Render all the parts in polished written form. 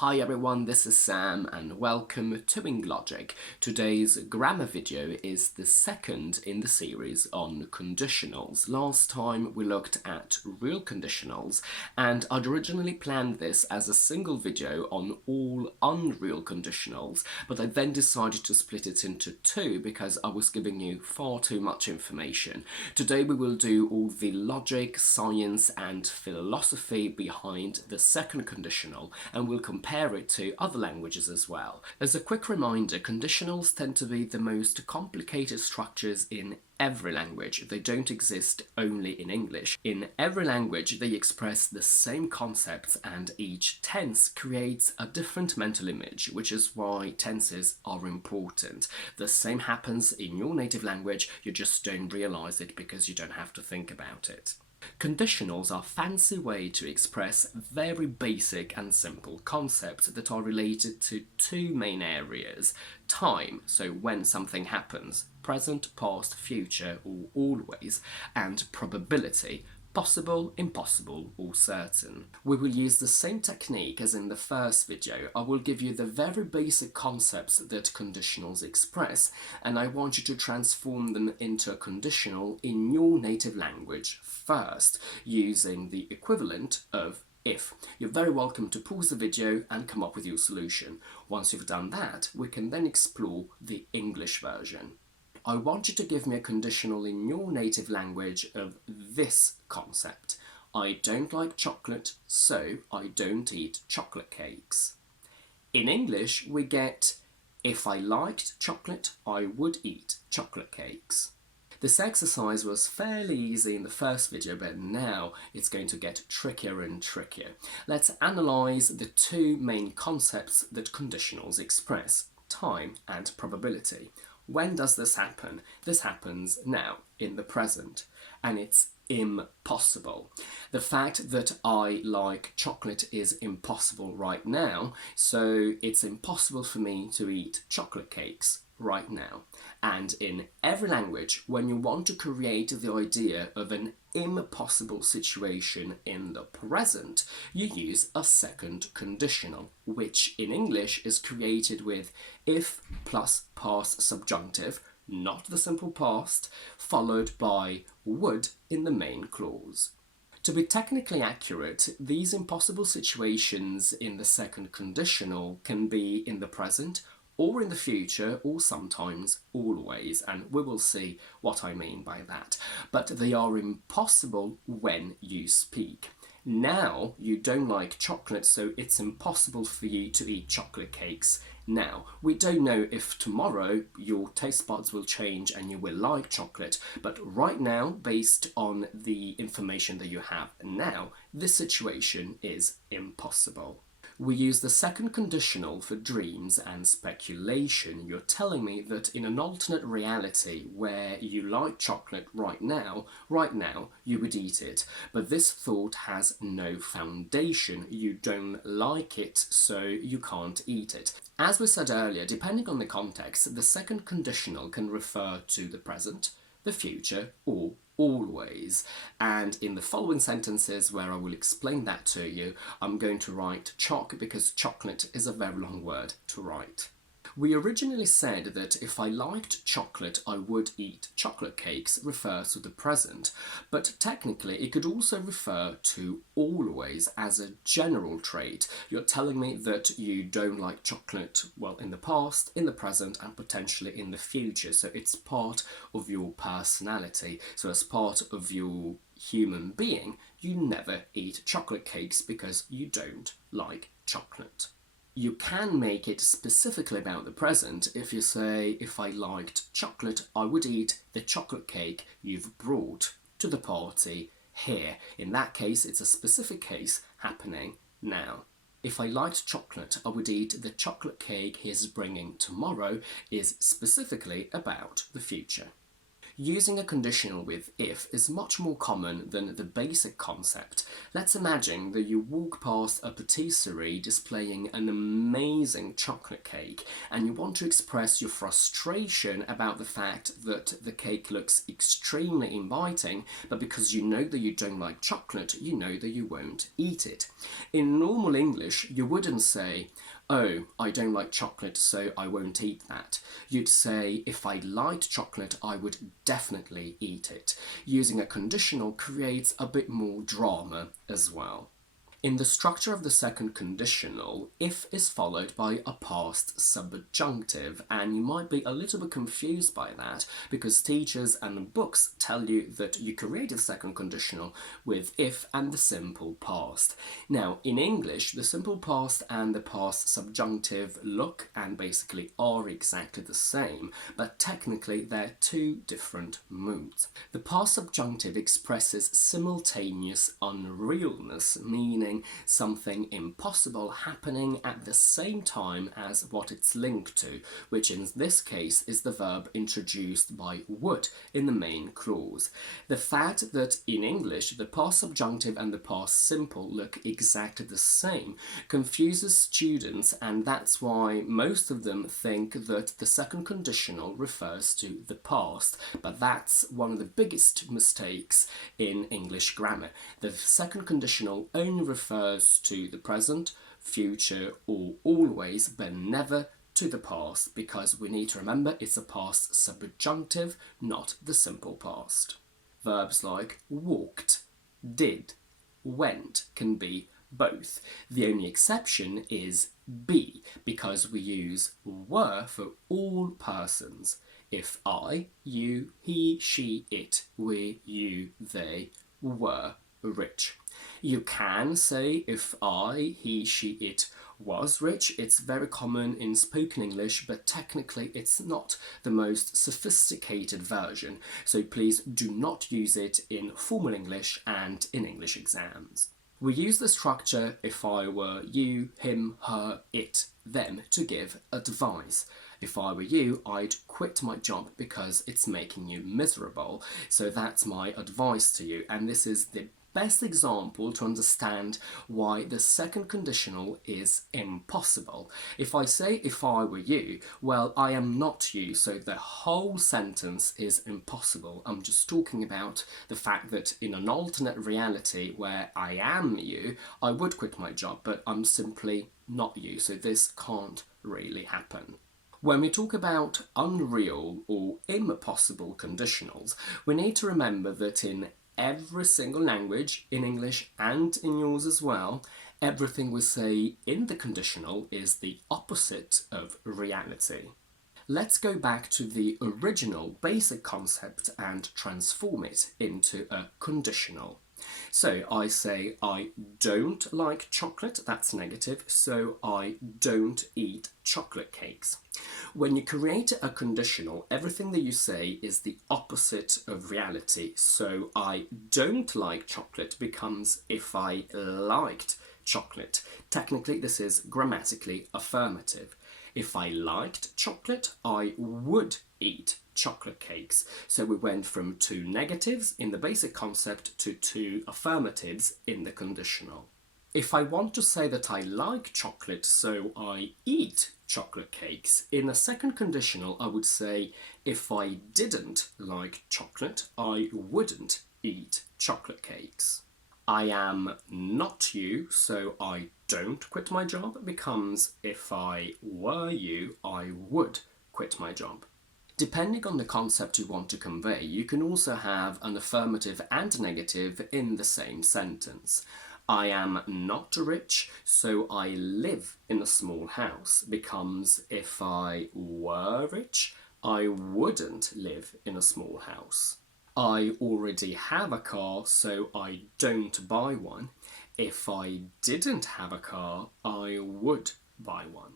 Hi everyone, this is Sam and welcome to Logic. Today's grammar video is the second in the series on conditionals. Last time we looked at real conditionals and I'd originally planned this as a single video on all unreal conditionals, but I then decided to split it into two because I was giving you far too much information. Today we will do all the logic, science and philosophy behind the second conditional, and we'll compare it to other languages as well. As a quick reminder, conditionals tend to be the most complicated structures in every language. They don't exist only in English. In every language they express the same concepts and each tense creates a different mental image, which is why tenses are important. The same happens in your native language, you just don't realise it because you don't have to think about it. Conditionals are a fancy way to express very basic and simple concepts that are related to two main areas: time, so when something happens, present, past, future, or always, and probability, possible, impossible, or certain. We will use the same technique as in the first video. I will give you the very basic concepts that conditionals express, and I want you to transform them into a conditional in your native language first, using the equivalent of if. You're very welcome to pause the video and come up with your solution. Once you've done that, we can then explore the English version. I want you to give me a conditional in your native language of this concept. I don't like chocolate, so I don't eat chocolate cakes. In English, we get, if I liked chocolate, I would eat chocolate cakes. This exercise was fairly easy in the first video, but now it's going to get trickier and trickier. Let's analyse the two main concepts that conditionals express: time and probability. When does this happen? This happens now, in the present, and it's impossible. The fact that I like chocolate is impossible right now, so it's impossible for me to eat chocolate cakes right now. And in every language, when you want to create the idea of an impossible situation in the present, you use a second conditional, which in English is created with if plus past subjunctive, not the simple past, followed by would in the main clause. To be technically accurate, these impossible situations in the second conditional can be in the present, or in the future, or sometimes always, and we will see what I mean by that. But they are impossible when you speak. Now you don't like chocolate, so it's impossible for you to eat chocolate cakes now. We don't know if tomorrow your taste buds will change and you will like chocolate, but right now, based on the information that you have now, this situation is impossible. We use the second conditional for dreams and speculation. You're telling me that in an alternate reality where you like chocolate right now you would eat it. But this thought has no foundation. You don't like it, so you can't eat it. As we said earlier, depending on the context, the second conditional can refer to the present, the future, or always. And in the following sentences where I will explain that to you, I'm going to write choc because chocolate is a very long word to write. We originally said that if I liked chocolate, I would eat chocolate cakes refers to the present, but technically it could also refer to always as a general trait. You're telling me that you don't like chocolate, well, in the past, in the present, and potentially in the future. So it's part of your personality. So as part of your human being, you never eat chocolate cakes because you don't like chocolate. You can make it specifically about the present if you say, if I liked chocolate, I would eat the chocolate cake you've brought to the party here. In that case, it's a specific case happening now. If I liked chocolate, I would eat the chocolate cake he's bringing tomorrow is specifically about the future. Using a conditional with if is much more common than the basic concept. Let's imagine that you walk past a patisserie displaying an amazing chocolate cake and you want to express your frustration about the fact that the cake looks extremely inviting, but because you know that you don't like chocolate, you know that you won't eat it. In normal English, you wouldn't say, "Oh, I don't like chocolate, so I won't eat that." You'd say, "If I liked chocolate, I would definitely eat it." Using a conditional creates a bit more drama as well. In the structure of the second conditional, if is followed by a past subjunctive, and you might be a little bit confused by that because teachers and books tell you that you create a second conditional with if and the simple past. Now, in English, the simple past and the past subjunctive look and basically are exactly the same, but technically they're two different moods. The past subjunctive expresses simultaneous unrealness, meaning something impossible happening at the same time as what it's linked to, which in this case is the verb introduced by would in the main clause. The fact that in English the past subjunctive and the past simple look exactly the same confuses students, and that's why most of them think that the second conditional refers to the past, but that's one of the biggest mistakes in English grammar. The second conditional only refers to the present, future, or always, but never to the past, because we need to remember it's a past subjunctive, not the simple past. Verbs like walked, did, went can be both. The only exception is be, because we use were for all persons. If I, you, he, she, it, we, you, they were rich. You can say if I, he, she, it was rich. It's very common in spoken English, but technically it's not the most sophisticated version, so please do not use it in formal English and in English exams. We use the structure if I were you, him, her, it, them to give advice. If I were you, I'd quit my job because it's making you miserable. So that's my advice to you, and this is the best example to understand why the second conditional is impossible. If I say if I were you, well, I am not you, so the whole sentence is impossible. I'm just talking about the fact that in an alternate reality where I am you, I would quit my job, but I'm simply not you, so this can't really happen. When we talk about unreal or impossible conditionals, we need to remember that in every single language, in English and in yours as well, everything we say in the conditional is the opposite of reality. Let's go back to the original basic concept and transform it into a conditional. So I say I don't like chocolate, that's negative, so I don't eat chocolate cakes. When you create a conditional, everything that you say is the opposite of reality. So I don't like chocolate becomes if I liked chocolate. Technically, this is grammatically affirmative. If I liked chocolate, I would eat chocolate cakes. So we went from two negatives in the basic concept to two affirmatives in the conditional. If I want to say that I like chocolate, so I eat chocolate cakes, in a second conditional I would say if I didn't like chocolate, I wouldn't eat chocolate cakes. I am not you, so I don't quit my job becomes if I were you, I would quit my job. Depending on the concept you want to convey, you can also have an affirmative and negative in the same sentence. I am not rich, so I live in a small house becomes if I were rich, I wouldn't live in a small house. I already have a car, so I don't buy one. If I didn't have a car, I would buy one.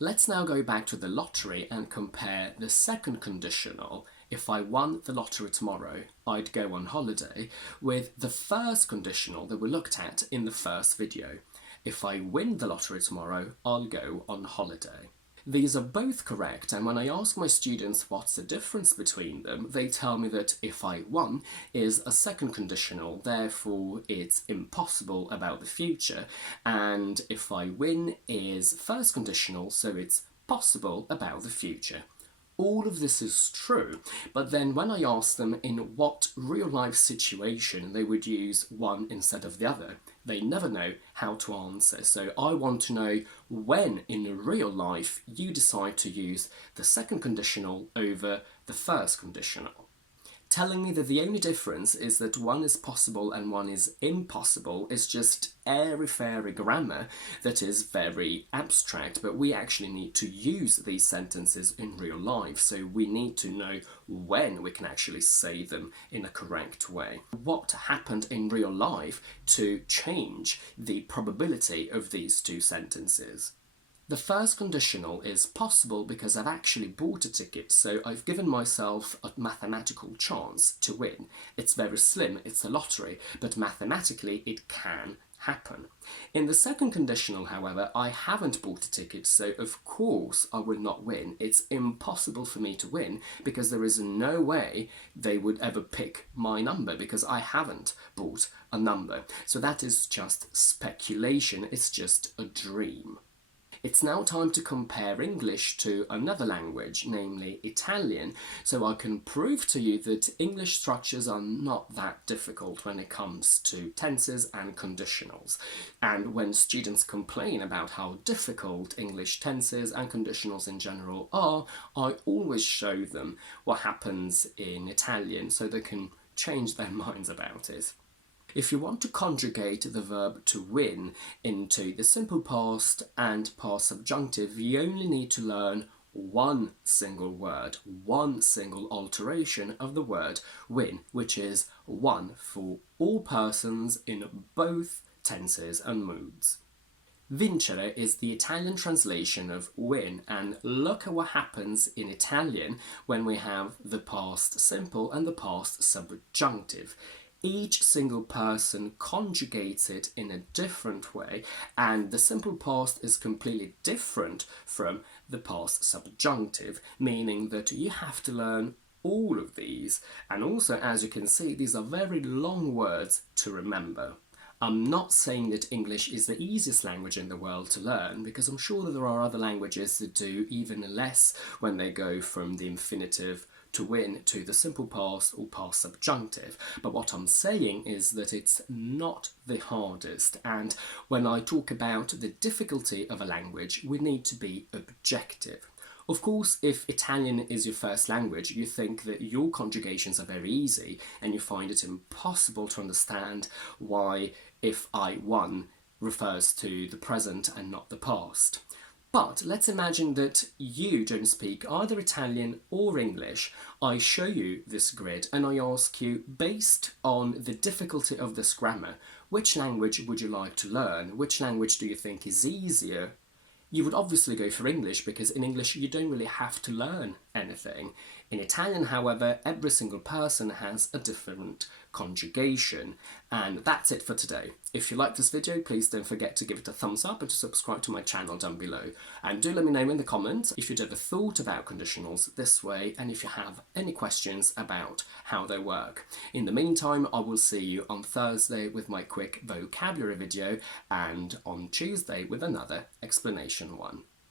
Let's now go back to the lottery and compare the second conditional, if I won the lottery tomorrow, I'd go on holiday, with the first conditional that we looked at in the first video. If I win the lottery tomorrow, I'll go on holiday. These are both correct, and when I ask my students what's the difference between them, they tell me that if I won is a second conditional, therefore it's impossible about the future, and if I win is first conditional, so it's possible about the future. All of this is true, but then when I ask them in what real-life situation they would use one instead of the other, they never know how to answer. So I want to know when in real life you decide to use the second conditional over the first conditional. Telling me that the only difference is that one is possible and one is impossible is just airy-fairy grammar that is very abstract, but we actually need to use these sentences in real life, so we need to know when we can actually say them in a correct way. What happened in real life to change the probability of these two sentences? The first conditional is possible because I've actually bought a ticket, so I've given myself a mathematical chance to win. It's very slim, it's a lottery, but mathematically it can happen. In the second conditional, however, I haven't bought a ticket, so of course I will not win. It's impossible for me to win because there is no way they would ever pick my number because I haven't bought a number. So that is just speculation, it's just a dream. It's now time to compare English to another language, namely Italian, so I can prove to you that English structures are not that difficult when it comes to tenses and conditionals. And when students complain about how difficult English tenses and conditionals in general are, I always show them what happens in Italian so they can change their minds about it. If you want to conjugate the verb to win into the simple past and past subjunctive, you only need to learn one single word, one single alteration of the word win, which is one for all persons in both tenses and moods. Vincere is the Italian translation of win, and look at what happens in Italian when we have the past simple and the past subjunctive. Each single person conjugates it in a different way, and the simple past is completely different from the past subjunctive, meaning that you have to learn all of these, and also, as you can see, these are very long words to remember. I'm not saying that English is the easiest language in the world to learn, because I'm sure that there are other languages that do even less when they go from the infinitive to win to the simple past or past subjunctive. But what I'm saying is that it's not the hardest, and when I talk about the difficulty of a language, we need to be objective. Of course, if Italian is your first language, you think that your conjugations are very easy and you find it impossible to understand why if I won refers to the present and not the past. But let's imagine that you don't speak either Italian or English. I show you this grid and I ask you, based on the difficulty of this grammar, which language would you like to learn? Which language do you think is easier? You would obviously go for English because in English you don't really have to learn anything. In Italian, however, every single person has a different conjugation. And that's it for today. If you like this video, please don't forget to give it a thumbs up and to subscribe to my channel down below. And do let me know in the comments if you'd ever thought about conditionals this way and if you have any questions about how they work. In the meantime, I will see you on Thursday with my quick vocabulary video and on Tuesday with another explanation one.